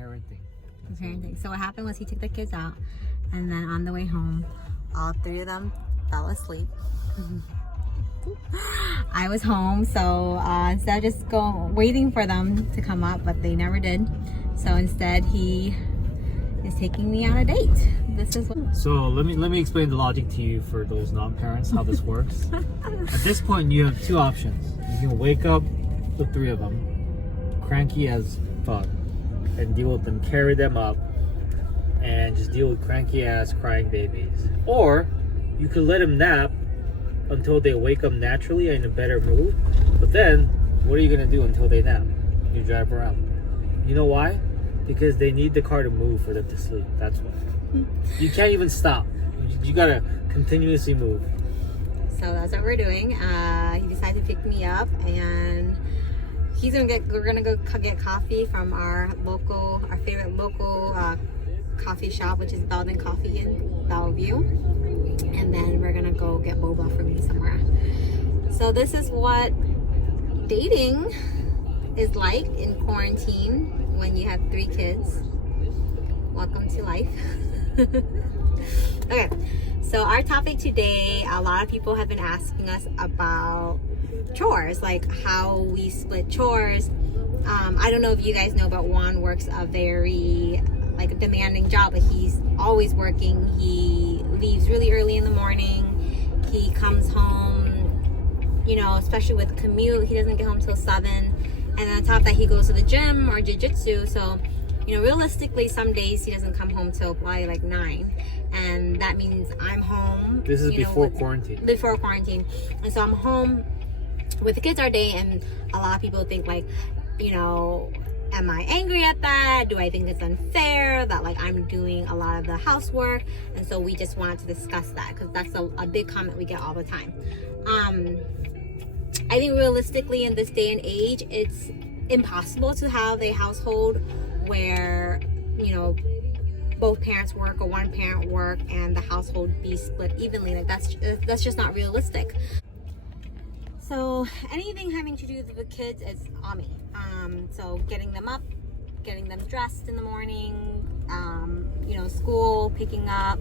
parenting. So what happened was he took the kids out, and then on the way home, all three of them fell asleep. I was home, so instead of just waiting for them to come up, but they never did. So instead, he is taking me on a date. This is what. So let me explain the logic to you for those non-parents how this works. At this point, you have two options. You can wake up the three of them, cranky as fuck, and deal with them, carry them up, and just deal with cranky ass crying babies. Or you could let them nap until they wake up naturally and in a better mood. But then, what are you gonna do until they nap? You drive around. You know why? Because they need the car to move for them to sleep. That's why. You can't even stop. You gotta continuously move. So that's what we're doing. He decided to pick me up, and we're gonna go get coffee from our favorite local coffee shop, which is Belden Coffee in Bellevue. And then we're gonna go get boba for me somewhere. So this is what dating is like in quarantine when you have 3 kids. Welcome to life. Okay, so our topic today, a lot of people have been asking us about chores, like how we split chores. I don't know if you guys know, but Juan works a very demanding job, but he's always working. He leaves really early in the morning. He comes home, especially with commute, he doesn't get home till 7. And on top of that, he goes to the gym or jiu-jitsu. So, realistically, some days he doesn't come home till probably 9. And that means I'm home. This is before quarantine. Before quarantine. And so I'm home with the kids all day. And a lot of people think am I angry at that? Do I think it's unfair that I'm doing a lot of the housework? And so we just wanted to discuss that because that's a big comment we get all the time. I think realistically in this day and age, it's impossible to have a household where, both parents work or one parent work and the household be split evenly. That's just not realistic. So anything having to do with the kids is on me. So getting them up, getting them dressed in the morning, school, picking up,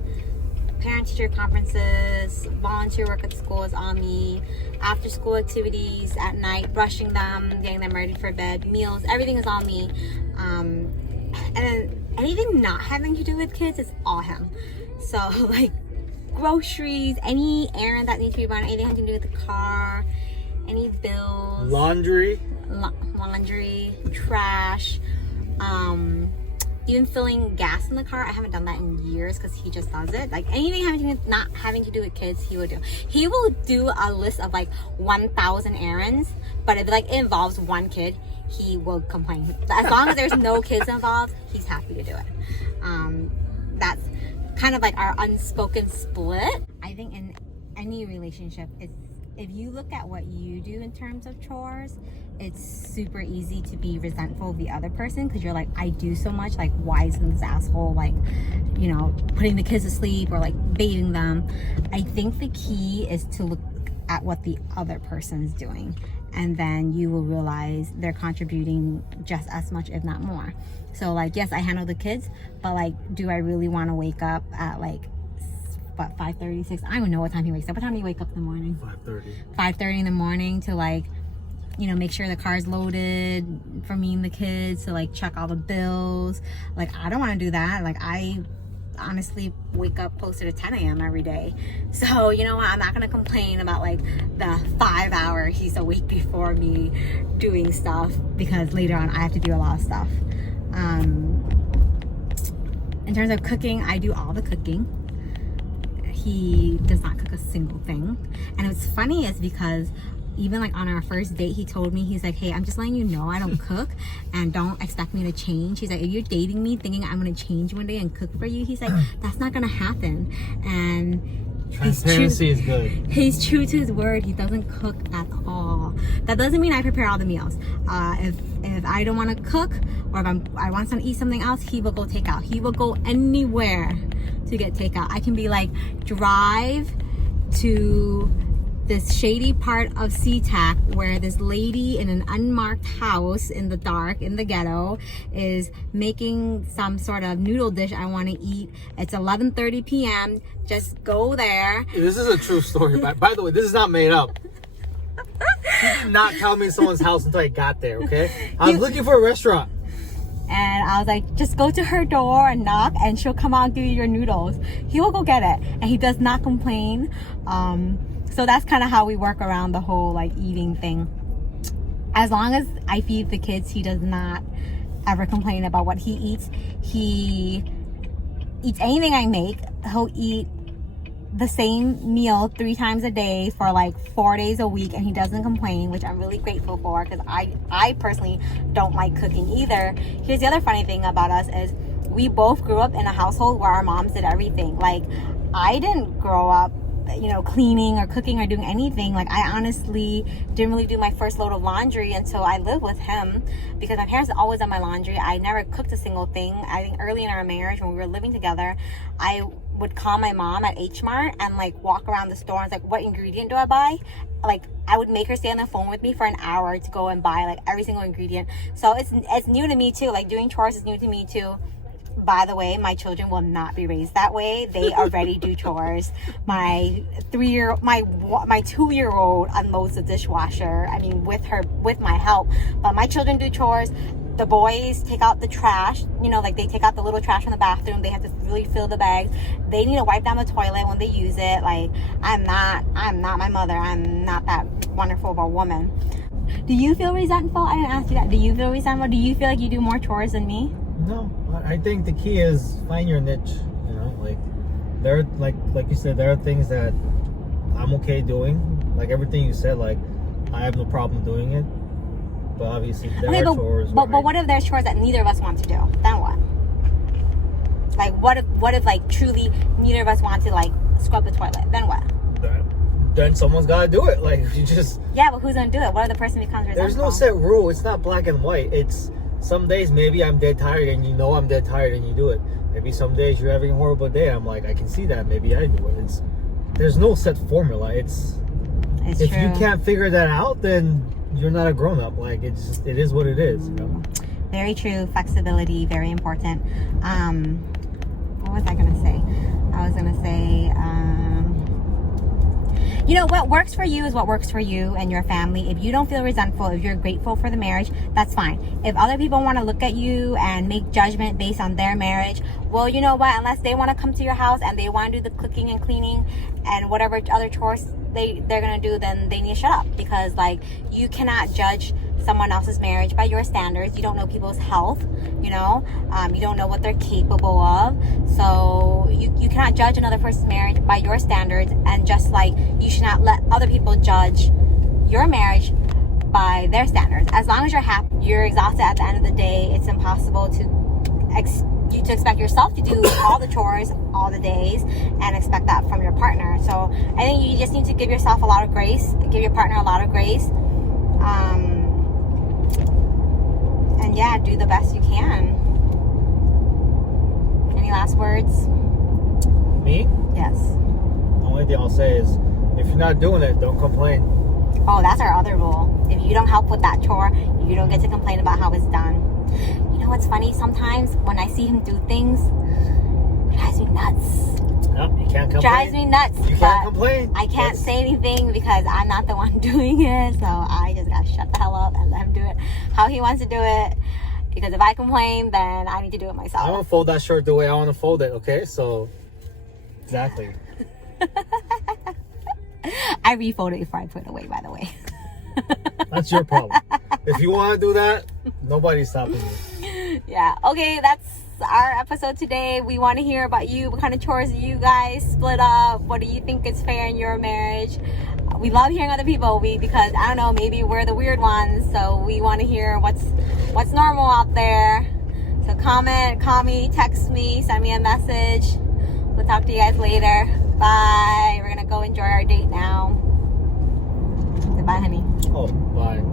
parent-teacher conferences, volunteer work at school is on me, after school activities at night, brushing them, getting them ready for bed, meals, everything is on me. And then anything not having to do with kids is all him. So groceries, any errand that needs to be run, anything having to do with the car, any bills, laundry, trash, even filling gas in the car. I haven't done that in years because he just does it. Anything not having to do with kids, he will do. He will do a list of 1,000 errands, but if it involves one kid, he will complain. As long as there's no kids involved, he's happy to do it. That's kind of our unspoken split. I think in any relationship, if you look at what you do in terms of chores, it's super easy to be resentful of the other person because you're I do so much, why isn't this asshole putting the kids to sleep or bathing them? I think the key is to look at what the other person's doing, and then you will realize they're contributing just as much, if not more. So yes, I handle the kids, but do I really want to wake up at 5:30, 6? I don't even know what time he wakes up. What time do you wake up in the morning? 5:30 in the morning to make sure the car's loaded for me and the kids, to check all the bills. I don't want to do that. I honestly wake up closer to 10 a.m. every day. So, you know what? I'm not going to complain about the 5 hour he's awake before me doing stuff, because later on I have to do a lot of stuff. In terms of cooking, I do all the cooking. He does not cook a single thing. And what's funny is because even on our first date, he told me, he's hey, I'm just letting you know I don't cook and don't expect me to change. He's if you're dating me thinking I'm gonna change one day and cook for you, he's that's not gonna happen. And transparency is good. He's true to his word. He doesn't cook at all. That doesn't mean I prepare all the meals. If I don't want to cook, or if I want to eat something else, he will go take out. He will go anywhere to get takeout. I can be drive to this shady part of SeaTac where this lady in an unmarked house in the dark in the ghetto is making some sort of noodle dish I want to eat. It's 11:30 p.m. Just go there. This is a true story. By the way, this is not made up. She did not tell me someone's house until I got there, okay? I was looking for a restaurant. And I was like, just go to her door and knock and she'll come out and give you your noodles. He will go get it. And he does not complain. So that's kind of how we work around the whole like eating thing. As long as I feed the kids, he does not ever complain about what he eats. He eats anything I make. He'll eat the same meal 3 times a day for like 4 days a week, and he doesn't complain, which I'm really grateful for, because I personally don't like cooking either. Here's the other funny thing about us is we both grew up in a household where our moms did everything. Like, I didn't grow up, you know, cleaning or cooking or doing anything. Like, I honestly didn't really do my first load of laundry until I lived with him, because my parents always done my laundry. I never cooked a single thing. I think early in our marriage, when we were living together, I would call my mom at H Mart and like walk around the store and like, what ingredient do I buy? Like, I would make her stay on the phone with me for an hour to go and buy like every single ingredient. So it's new to me too. Like, doing chores is new to me too. By the way, my children will not be raised that way. They already do chores. My 2-year-old unloads the dishwasher. I mean, with my help. But my children do chores. The boys take out the trash. You know, like, they take out the little trash from the bathroom. They have to really fill the bags. They need to wipe down the toilet when they use it. Like, I'm not my mother. I'm not that wonderful of a woman. Do you feel resentful? I didn't ask you that. Do you feel resentful? Do you feel like you do more chores than me? No, I think the key is find your niche. You know, like, there, like you said, there are things that I'm okay doing. Like everything you said, like, I have no problem doing it. But obviously, there are chores. But what if there's chores that neither of us want to do? Then what? Like, what if like truly neither of us want to like scrub the toilet? Then what? Then someone's gotta do it. Like, you just. Yeah, but who's gonna do it? What if the person becomes resentful? There's no set rule. It's not black and white. It's some days maybe I'm dead tired and you know I'm dead tired and you do it. Maybe some days you're having a horrible day. I'm like, I can see that. Maybe I do it. There's no set formula. It's if true. You can't figure that out, then you're not a grown up. Like, it is what it is. You know? Very true. Flexibility, very important. What was I gonna say? I was gonna say, you know, what works for you is what works for you and your family. If you don't feel resentful, if you're grateful for the marriage, that's fine. If other people want to look at you and make judgment based on their marriage, well, you know what? Unless they want to come to your house and they want to do the cooking and cleaning and whatever other chores they're gonna do, then they need to shut up, because like, you cannot judge someone else's marriage by your standards. You don't know people's health, you know. You don't know what they're capable of, so you cannot judge another person's marriage by your standards. And just like you should not let other people judge your marriage by their standards. As long as you're happy, you're exhausted at the end of the day, it's impossible to expect yourself to do all the chores all the days and expect that from your partner. So I think you just need to give yourself a lot of grace, give your partner a lot of grace, and yeah, do the best you can. Any last words? Me? Yes. The only thing I'll say is, if you're not doing it, don't complain. Oh, that's our other rule. If you don't help with that chore, you don't get to complain about how it's done. You know what's funny? Sometimes when I see him do things, it drives me nuts. Yep, you can't complain. Drives me nuts. You can't complain. I can't say anything because I'm not the one doing it. So I just gotta shut the hell up and let him do it how he wants to do it. Because if I complain, then I need to do it myself. I want to fold that shirt the way I want to fold it, okay? So, exactly. I refold it before I put it away, by the way. That's your problem. If you want to do that, nobody's stopping you. Yeah. Okay, that's our episode today. We want to hear about you. What kind of chores do you guys split up? What do you think is fair in your marriage? We love hearing other people. Because I don't know, maybe we're the weird ones. So we want to hear what's normal out there. So comment, call me, text me, send me a message. We'll talk to you guys later. Bye. We're gonna go enjoy our date now. Say bye, honey. Oh, bye.